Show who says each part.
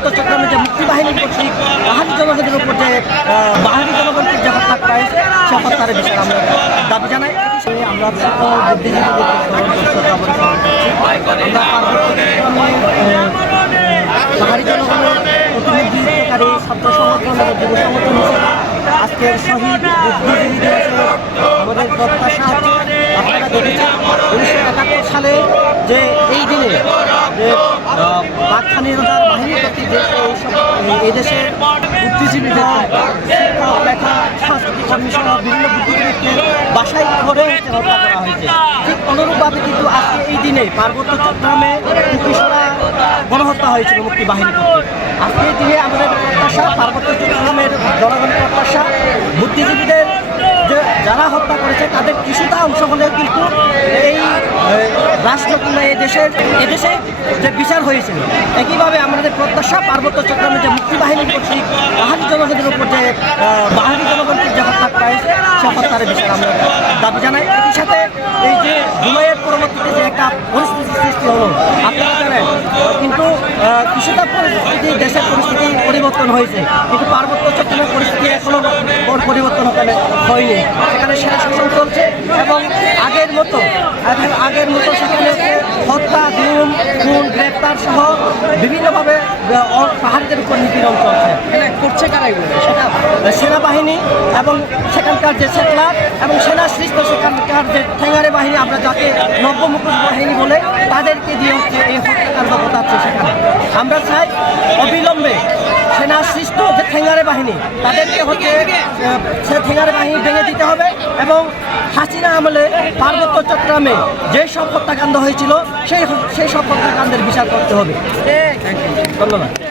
Speaker 1: পার্বত্য চট্টগ্রামে যে মুক্তি বাহিনী কর্তৃক পাহাড়ি জনগণের উপর যে পাহাড়ি জনগণকে যে হত্যা করা হয়েছে, সে হত্যার বিষয়ে আমরা দাবি জানাই। আমরা পাহাড়ি জনগণের প্রতিনিধিত্বকারী ছাত্র সংগঠন এবং যুব সংগঠন আজকের শহীদ বুদ্ধিজীবী দিবসে আমাদের প্রত্যাশা আপনারা দেখেছেন উনিশশো একাত্তর সালে যে এই দিনে যে আহ, পাক স্বাধীনতার বাহিনী প্রতি যে দেশের বুদ্ধিজীবীদের শিক্ষক লেখা সাংস্কৃতিক কর্মী বিভিন্ন বুদ্ধিজীবীকে বাসায় করে হত্যা করা হয়েছে। ঠিক অনুরূপভাবে কিন্তু আজকে দিনে পার্বত্য চট্টগ্রামে কুকিশরা গণহত্যা হয়েছিল মুক্তি বাহিনী দিনে আমাদের প্রত্যাশা পার্বত্য চট্টগ্রামের জনগণের প্রত্যাশা বুদ্ধিজীবীদের যারা হত্যা করেছে তাদের কিছুটা অংশ হলেও কিন্তু রাষ্ট্র কিংবা এই দেশের এদেশে যে বিচার হয়েছে, একইভাবে আমাদের প্রত্যাশা, পার্বত্য চট্টগ্রামে যে মুক্তি বাহিনী কর্তৃক পাহাড়ি জনগণের উপর যে পাহাড়ি জনগণকে যে হত্যা করা হয়েছে, সে হত্যার বিষয়ে আমরা দাবি জানাই। একই সাথে এই যে জুলাইয়ের পরবর্তীতে যে একটা পরিস্থিতি সৃষ্টি হলো, আপনারা জানেন, কিন্তু কিছুটা পরিস্থিতি দেশের পরিস্থিতি পরিবর্তন হয়েছে, কিন্তু পার্বত্য চট্টগ্রামের পরিস্থিতি এখনও পর- পরিবর্তন ওখানে হয়নি। সেখানে সেনা শাসন চলছে এবং আগের মতো আগের মতো হত্যা গুম খুন গ্রেপ্তার সহ বিভিন্নভাবে পাহাড়িদের উপর নিপীড়ন চলছে। করছে কারা এগুলো? সেটা সেনাবাহিনী এবং সেখানকার যে সেটলার এবং সেনা সৃষ্ট সেখানকার যে ঠেঙারে বাহিনী আমরা যাকে নব্য মুখোশ বাহিনী বলে তাদেরকে দিয়ে হচ্ছে এই হত্যাকাণ্ড ঘটাচ্ছে সেখানে। আমরা চাই অবিলম্বে সেনা সৃষ্ট যে ঠেঙ্গারে বাহিনী তাদেরকে হচ্ছে সে ঠেঙ্গারে বাহিনী ভেঙে দিতে হবে এবং হাসিনা আমলে পার্বত্য চট্টগ্রামে যে সব হত্যাকাণ্ড হয়েছিল সেই সেই সব হত্যাকাণ্ডের বিচার করতে হবে। ধন্যবাদ।